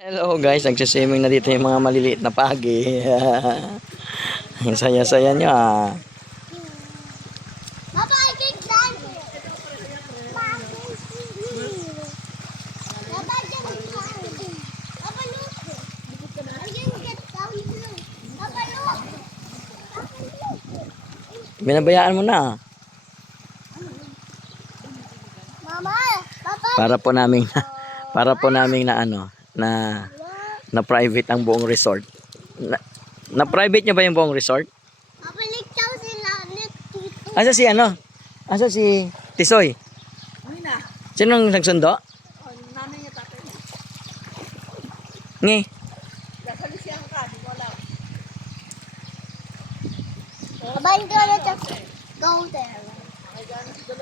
Hello guys, nagsiswimming na dito yung mga maliliit na pagi. Ang saya-saya nyo ah. Papa, I can dance. Papa, I can dance. Papa, look. I can get down too. Papa, look. Binabayaan mo na. Mama, Papa. Para po naming na ano, na private ang buong resort. Na private nyo ba yung buong resort? Papa, nagtaw sila. Nagtito. Asa si ano? Asa si Tisoy? Sinong nagsundo? Ngi. Papa, I'm gonna just go there.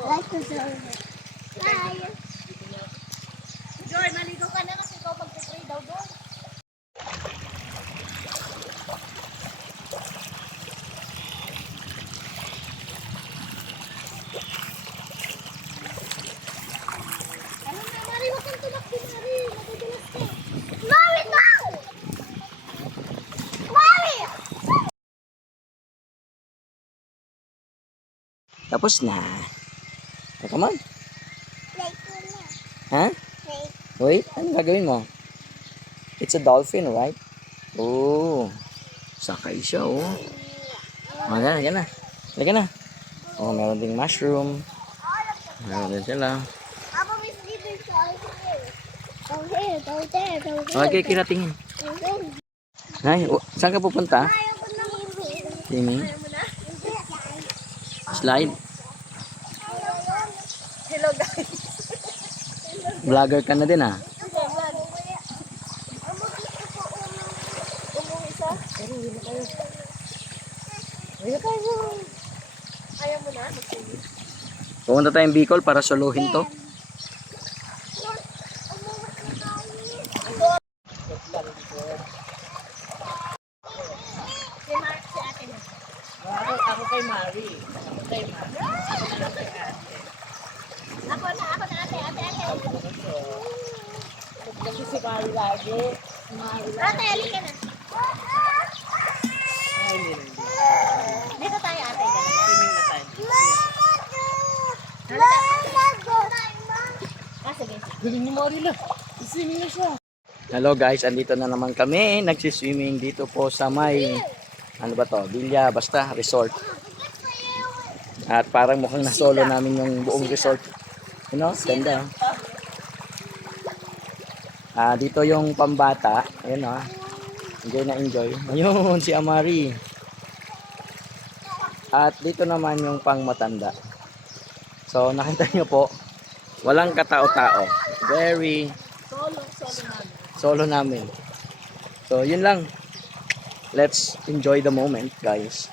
Like to go there. Bye. Joy, maligo ka na kasi ikaw mag-pray daw doon. Ano na, Mari? Huwag kang tumakbo, Mari. Madudulas ka. Mari, no! Mari! Tapos na. Oh, come on. Like ko na. Ha? Like. Wait, anong gagawin mo? It's a dolphin, right? Oh. Sakay siya, oh. Lagyan na. Lagyan na. Oh, meron ding mushroom. Meron din sila. Papa, may sleeping siya. Go here, go there, go there. Okay, kiratingin. Go there. Ay, saan ka pupunta? Ayaw ko na swimming. Swimming? Ayaw mo na? Slide? Hello, guys. Vlogger ka na din, ah. Ayaw mo na? Mag-swimming? Pupunta tayong Bicol para soluhin to. Si Mark, si ate na. Ako kay Mari. Ako kay Mari. Ako na ate, ate. Kasi si Mari lagi. Mari lagi. Ate, halika na. Ay, nila. Dito tayo, ate. Swimming na tayo. Ah, sige. Galing ni Mari lang. Swimming na siya. Hello guys, andito na naman kami. Nagsiswimming dito po sa may, ano ba to? Villa, basta, resort. At parang mukhang nasolo namin yung buong resort. You know, ganda. Dito yung pambata. Ayun ah. Enjoy na enjoy. Ayun, si Amari. At dito naman yung pang matanda. So, nakita nyo po, walang katao-tao. Very solo namin. So, yun lang. Let's enjoy the moment, guys.